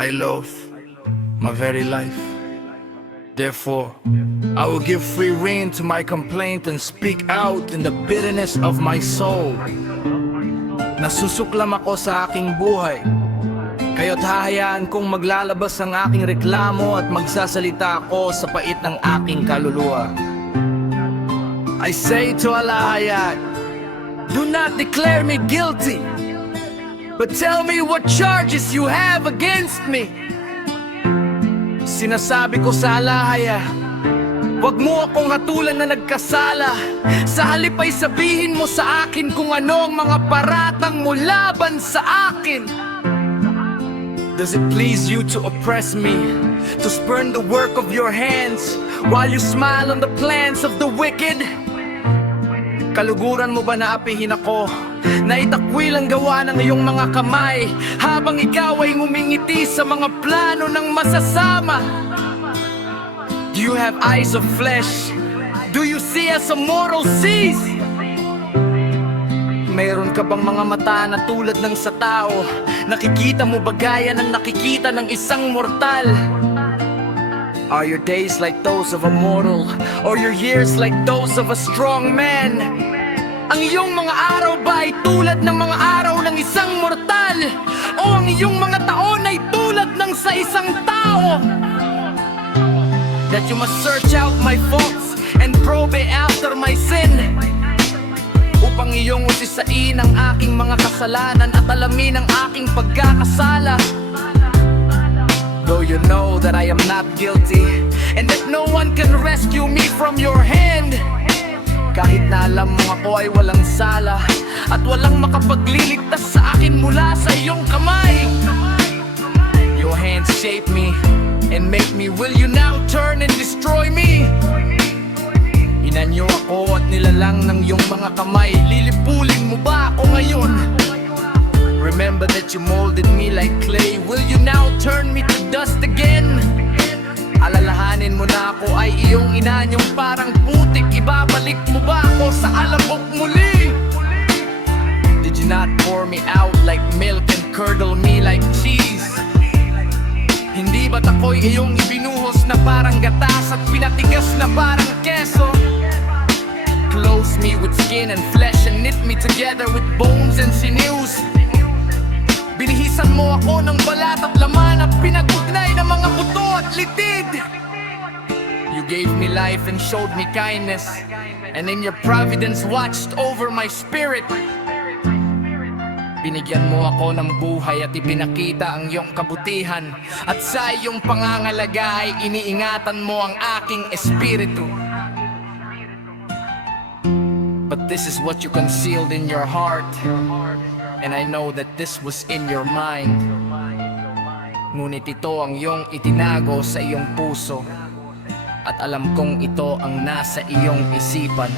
I loathe my very life. Therefore, I will give free rein to my complaint and speak out in the bitterness of my soul. Nasusuklam ako sa aking buhay, kaya't hahayaan kong maglalabas ang aking reklamo at magsasalita ako sa pait ng aking kaluluwa. I say to Alahayat, do not declare me guilty, but tell me what charges you have against me. Sinasabi ko sa Alahaya, wag mo akong hatulan na nagkasala. Sa halip ay sabihin mo sa akin kung ano ang mga paratang mo laban sa akin. Does it please you to oppress me, to spurn the work of your hands, while you smile on the plans of the wicked? Kaluguran mo ba na apihin ako, na itakwil ang gawa ng iyong mga kamay, habang ikaw ay ngumingiti sa mga plano ng masasama? Do you have eyes of flesh? Do you see as a mortal sees? Mayroon ka bang mga mata na tulad ng sa tao? Nakikita mo ba gaya ng nakikita ng isang mortal? Are your days like those of a mortal, or your years like those of a strong man? Ang iyong mga araw ba ay tulad ng mga araw ng isang mortal? O ang iyong mga taon ay tulad ng sa isang tao? That you must search out my faults and probe after my sin, upang iyong usisain ang aking mga kasalanan at alamin ang aking pagkakasala. Though you know that I am not guilty, and that no one can rescue me from your hand, kahit na alam mo ako ay walang sala, at walang makapagliligtas sa akin mula sa iyong kamay. Your hands shape me and make me. Will you now turn and destroy me? Inanyo ako at nilalang ng iyong mga kamay. Lilipulin mo ba ako ngayon? Remember that you molded me like clay. Will you now turn me to dust again? Alalahanin mo na ako ay iyong inanyong parang putik. Ibabalik mo ba ako sa alabok muli? Did you not pour me out like milk and curdle me like cheese? Hindi ba't ako'y iyong ibinuhos na parang gatas at pinatigas na parang keso? Clothe me with skin and flesh and knit me together with bones and sinews. Binihisan mo ako ng balat at laman at pinag-ugnay ng mga buto at litid. You gave me life and showed me kindness, and in your providence watched over my spirit. Binigyan mo ako ng buhay at ipinakita ang iyong kabutihan, at sa iyong pangangalaga ay iniingatan mo ang aking espiritu. But this is what you concealed in your heart, and I know that this was in your mind. Ngunit ito ang iyong itinago sa iyong puso, at alam kong ito ang nasa iyong isipan.